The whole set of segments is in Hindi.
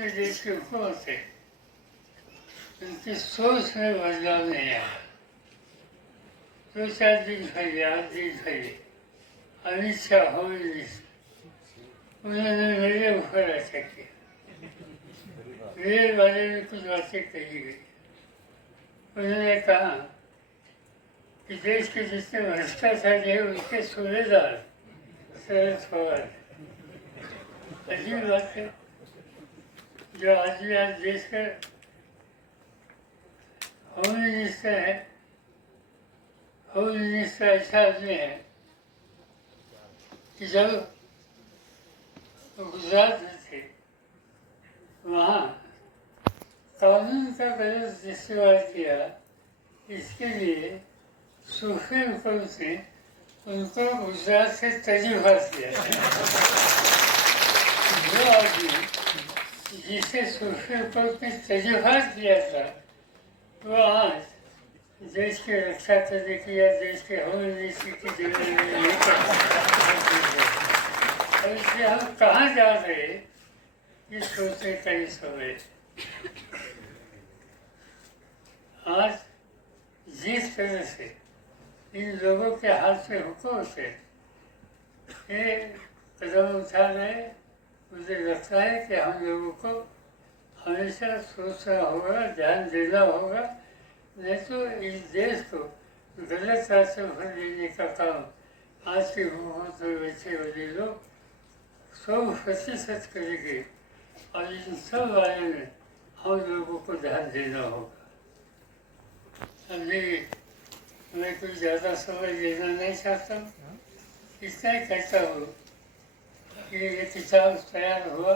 से देश की हुकूमत से उनकी सोच में बदलाव नहीं आया। 2-4 दिन पहले, 8 दिन पहले अमित शाह होम मिनिस्टर, उन्होंने मेरे ऊपर अटैक किया। मेरे बारे में कुछ बातें कही गई। उन्होंने कहा कि देश के जितने भ्रष्टाचार है उनके सूबेदार शरद पवार। अजीब बात है, जो आदमी आज देश का होम मिनिस्टर है, होम मिनिस्टर ऐसा आदमी है कि जब गुजरात में थे वहाँ कानून का गलत इस्तेमाल किया, इसके लिए सुप्रीम कोर्ट ने उनको गुजरात से तर्जीहात किया। जो आदमी जिसे सुप्रीम कोर्ट ने तर्जीहात किया था वो आज देश की रक्षा करने की या देश के होम मिनिस्टर की जिम्मेदारी नहीं कर सकते। और इसलिए हम कहाँ जा रहे ये सोचने का ही समय। आज जिस तरह से इन लोगों के हाथ में हुकूमत से ये कदम उठा रहे, मुझे लगता है कि हम लोगों को हमेशा सोचना होगा, ध्यान देना होगा, नहीं तो इस देश को गलत रास्ते भर देने का काम आज की हुकूमत में बैठे वाले लोग 100% करेंगे। और इन सब बारे में हम लोगों को ध्यान देना होगा। अभी मैं कुछ ज़्यादा समय लेना नहीं चाहता हूँ, इतना ही कहता हूँ कि ये किताब तैयार हुआ,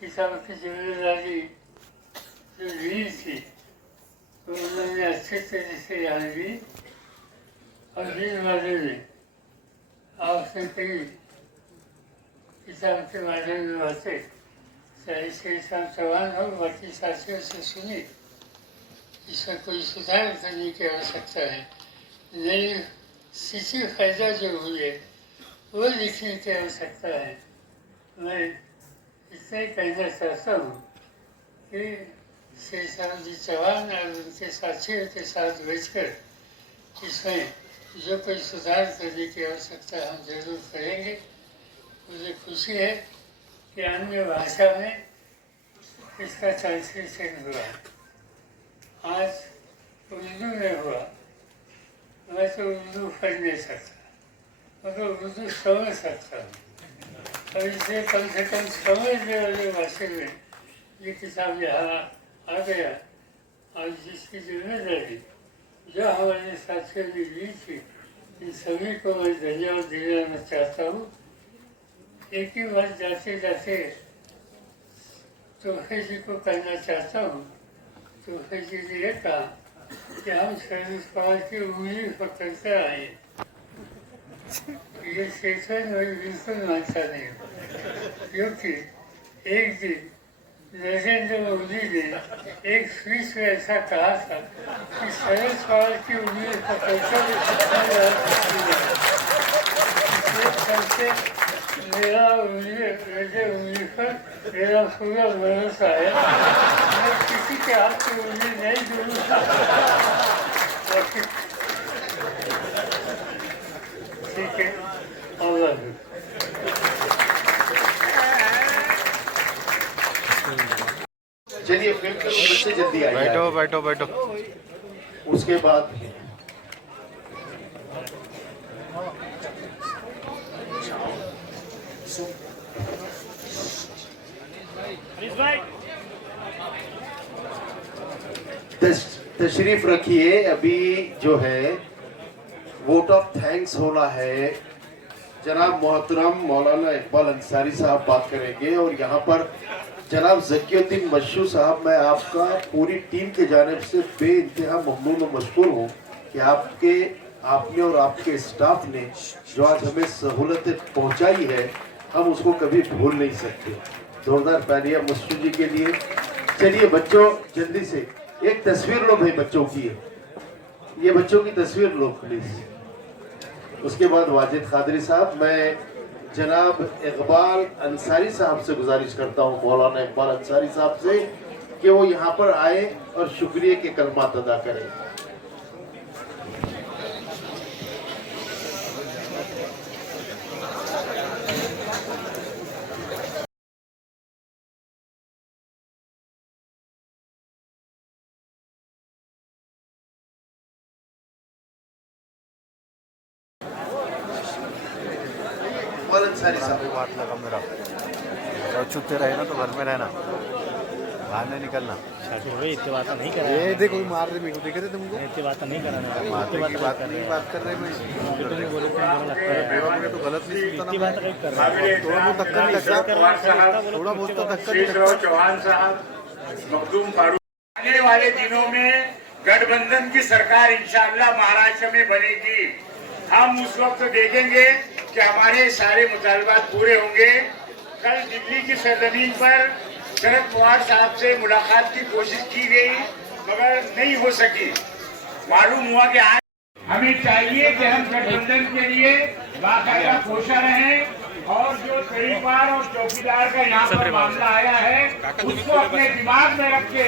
किताब की जिम्मेदारी जो ली थी तो उन्होंने अच्छे तरह से यहाँ ली। और जिस बारे में आपसे कई किताब के बारे में बातें सही से सब सवाल हो, बाकी साथियों से सुनी, इसमें कोई सुधार करने की आवश्यकता है। नई स्थिति पैदा जो हुई है वो लिखने की आवश्यकता है। मैं इतना ही कहना चाहता हूँ कि शेषावजी चौहान और उनके साथियों के साथ बैठकर इसमें जो कोई सुधार करने की आवश्यकता हम जरूर करेंगे। मुझे खुशी है कि अन्य भाषा में इसका ट्रांसलेशन हुआ। आज उर्दू में हुआ। मैं तो उर्दू पढ़ नहीं सकता, मगर उर्दू समझ सकता हूँ। और इसलिए कम से कम समझने वाले भाषा में ये किताब यहाँ आ गया। और जिसकी जिम्मेदारी जो हमारे साथियों ने ली थी, इन सभी को मैं धन्यवाद देना चाहता हूँ। एक ही बात जाते जाते तोहफे जी को कहना चाहता हूँ। तोहफे जी ने यह कहा कि हम शरद पवार की उंगली पकड़कर आए। ये स्टेटमेंट मैं बिल्कुल मानता नहीं हूँ, क्योंकि एक दिन नरेंद्र मोदी ने एक स्पीच में ऐसा कहा था कि शरद पवार की उंगली पकड़कर मेरा उंगली पर मेरा पूरा भरोसा है। मैं किसी के हाथ की उंगली नहीं दूंगा। ठीक है, अल्लाह चलिए फिल्म के बच्चे जल्दी आइए। बैठो बैठो बैठो। उसके बाद तशरीफ रखिए। अभी जो है वोट ऑफ थैंक्स होना है। जनाब मोहतरम मौलाना इकबाल अंसारी साहब बात करेंगे और यहाँ पर जनाब ज़कीउद्दीन मशहूर साहब, मैं आपका पूरी टीम के जानिब से बेइंतहा ममनून और मशकूर हूँ कि आपने और आपके स्टाफ ने जो आज हमें सहूलतें पहुँचाई है, हम उसको कभी भूल नहीं सकते। जोरदार तालियां मशहूर जी के लिए। चलिए बच्चों जल्दी से एक तस्वीर लो भाई, बच्चों की है ये, बच्चों की तस्वीर लो प्लीज। उसके बाद वाजिद खादरी साहब, मैं जनाब इकबाल अंसारी साहब से गुजारिश करता हूँ, मौलाना इकबाल अंसारी साहब से, कि वो यहाँ पर आए और शुक्रिया के कलमात अदा करें। इकबाल अंसारी साहब, बात लगा मेरा और छुट्टे रहे ना तो घर में रहना, बाहर नहीं निकलना। इतनी बात नहीं कर ये देखो मार रहे, मेरे को देख रहे तुमको, इतनी बात नहीं कराना मारने की बात नहीं बात कर रहे मैं। तो गलत नहीं इतनी बात नहीं कर रहा थोड़ा बहुत धक्का नहीं लगता, थोड़ा बहुत तो धक्का नहीं लगता। चौहान साहब, मखदूम फारूक, आने वाले दिनों में गठबंधन की सरकार इंशाअल्लाह महाराष्ट्र में बनेगी। हम उस वक्त देखेंगे कि हमारे सारे मुतालबात पूरे होंगे। कल दिल्ली की सरजमीन पर शरद पवार साहब से मुलाकात की कोशिश की गई मगर नहीं हो सकी। मालूम हुआ कि आज हमें चाहिए कि हम गठबंधन के लिए बाकायदा कोशा रहें और जो तरीकवार और चौकीदार का यहाँ पर मामला आया है उसको अपने दिमाग में रख के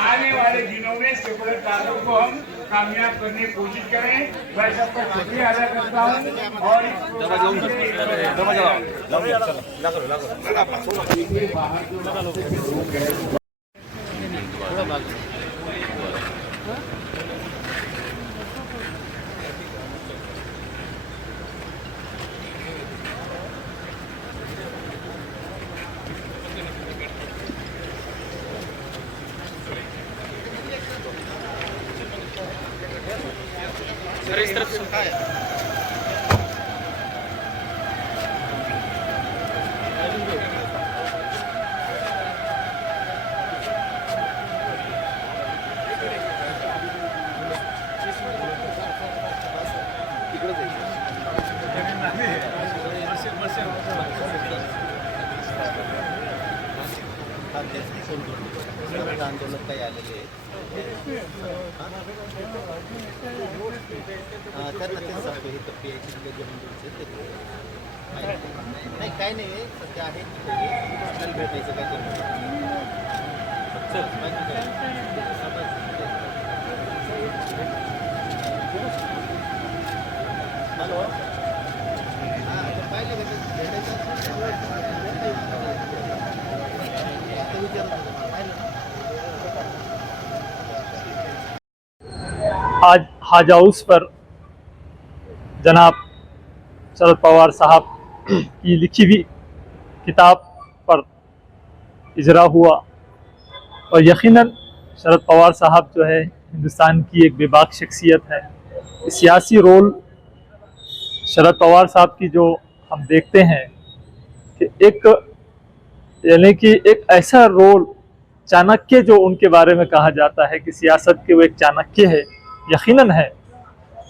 आने वाले दिनों में सेकुलरवादों को हम कामयाब करने की कोशिश करें। मैं सबका शुक्रिया अदा करता हूँ और आंदोलन काही आलेले त्यांना तेच सांगतो हे तर PIC नाही काय नाही सध्या आहे आपल्याला भेटायचं काय हॅलो हां पाहिलं आज हज हाउस पर जनाब शरद पवार साहब की लिखी हुई किताब पर इजरा हुआ और यकीनन शरद पवार साहब जो है हिंदुस्तान की एक बेबाक शख्सियत है। सियासी रोल शरद पवार साहब की जो हम देखते हैं कि एक यानी कि एक ऐसा रोल चाणक्य जो उनके बारे में कहा जाता है कि सियासत के वो एक चाणक्य है, यकीनन है,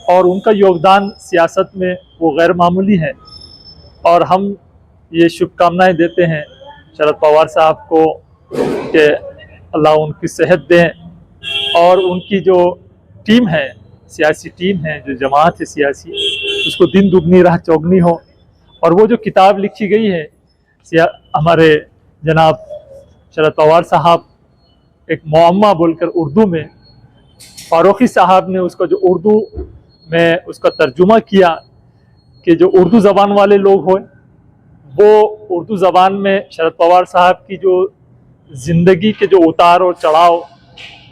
और उनका योगदान सियासत में वो गैर मामूली है। और हम ये शुभकामनाएं देते हैं शरद पवार साहब को कि अल्लाह उनकी सेहत दें और उनकी जो टीम है, सियासी टीम है, जो जमात है सियासी, उसको दिन दुगनी राह चौगनी हो। और वो जो किताब लिखी गई है हमारे जनाब शरद पवार साहब एक मुअम्मा बोलकर उर्दू में, फारूकी साहब ने उसको जो उर्दू में उसका तर्जुमा किया कि जो उर्दू ज़बान वाले लोग हो वो उर्दू ज़बान में शरद पवार साहब की जो ज़िंदगी के जो उतार और चढ़ाव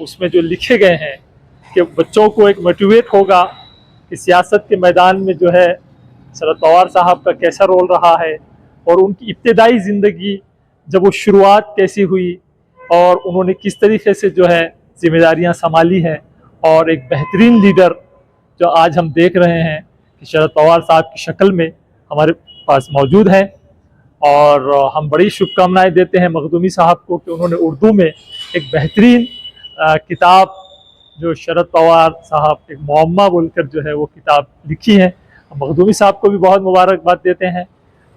उसमें जो लिखे गए हैं कि बच्चों को एक मोटिवेट होगा कि सियासत के मैदान में जो है शरद पवार साहब का कैसा रोल रहा है और उनकी इब्तदाई ज़िंदगी जब वो शुरुआत कैसी हुई और उन्होंने किस तरीके से जो है जिम्मेदारियां संभाली हैं और एक बेहतरीन लीडर जो आज हम देख रहे हैं कि शरद पवार साहब की शक्ल में हमारे पास मौजूद हैं। और हम बड़ी शुभकामनाएं देते हैं मखदूमी साहब को कि उन्होंने उर्दू में एक बेहतरीन किताब जो शरद पवार साहब एक मुअम्मा बोलकर जो है वो किताब लिखी है। मखदूमी साहब को भी बहुत मुबारकबाद देते हैं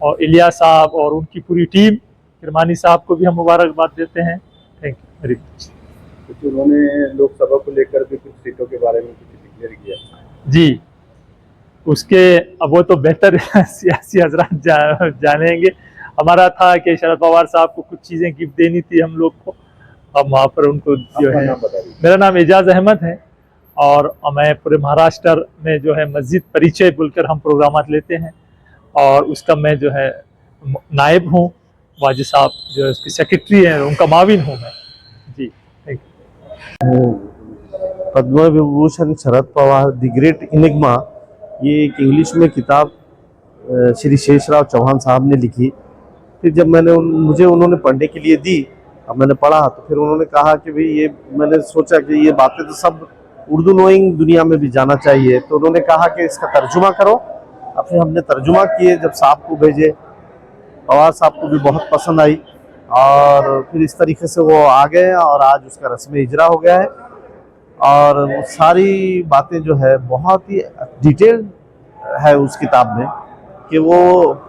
और इलिया साहब और उनकी पूरी टीम, किरमानी साहब को भी हम मुबारकबाद देते हैं। Thank you very much. कुछ उन्होंने लोकसभा को लेकर भी कुछ सीटों के बारे में कुछ डिक्लेयर किया। जी, उसके अब वो तो बेहतर सियासी हजरात जानेंगे। हमारा था कि शरद पवार साहब को कुछ चीज़ें गिफ्ट देनी थी हम लोग को, अब वहाँ पर उनको जो है, मेरा नाम एजाज अहमद है और मैं पूरे महाराष्ट्र में जो है मस्जिद परिचय बोलकर हम प्रोग्राम लेते हैं और उसका मैं जो है नायब हूँ। वाजी साहब जो है उसकी सेक्रेटरी है, उनका माविन हूँ मैं जी। Thank you. Padma Vibhushan Sharad Pawar the great enigma, ये एक इंग्लिश में किताब श्री शेषराव चौहान साहब ने लिखी। फिर जब मुझे उन्होंने पढ़ने के लिए दी, अब मैंने पढ़ा तो फिर उन्होंने कहा कि भाई ये, मैंने सोचा कि ये बातें तो सब उर्दू नोइंग दुनिया में भी जाना चाहिए, तो उन्होंने कहा कि इसका तर्जुमा करो। अब फिर हमने तर्जुमा किए, जब साहब को भेजे, पवार साहब को भी बहुत पसंद आई और फिर इस तरीके से वो आ गए और आज उसका रस्म इजरा हो गया है। और वो सारी बातें जो है बहुत ही डिटेल है उस किताब में कि वो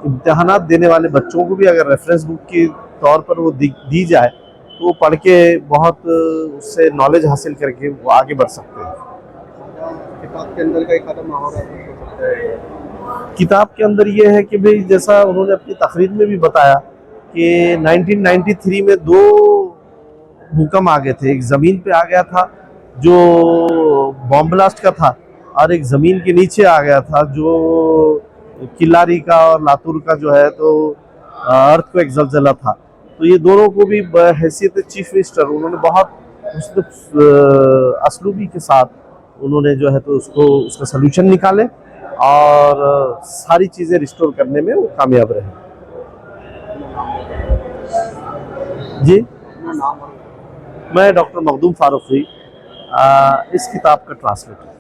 इम्तिहानात देने वाले बच्चों को भी अगर रेफरेंस बुक के तौर पर वो दी जाए तो वो पढ़ के बहुत उससे नॉलेज हासिल करके वो आगे बढ़ सकते हैं। किताब के अंदर का एक आधा माहौल किताब के अंदर ये है कि भाई जैसा उन्होंने अपनी तकरीर में भी बताया कि 1993 में 2 भूकंप आ गए थे। एक ज़मीन पे आ गया था जो बॉम्ब ब्लास्ट का था और एक ज़मीन के नीचे आ गया था जो किल्लारी का और लातूर का जो है तो अर्थक्वेक ज़लज़ला था। तो ये दोनों को भी हैसियत चीफ मिनिस्टर उन्होंने बहुत असलूबी के साथ उन्होंने जो है तो उसका सलूशन निकाले और सारी चीज़ें रिस्टोर करने में वो कामयाब रहे। जी, मैं डॉक्टर मखदूम फारूकी, इस किताब का ट्रांसलेटर।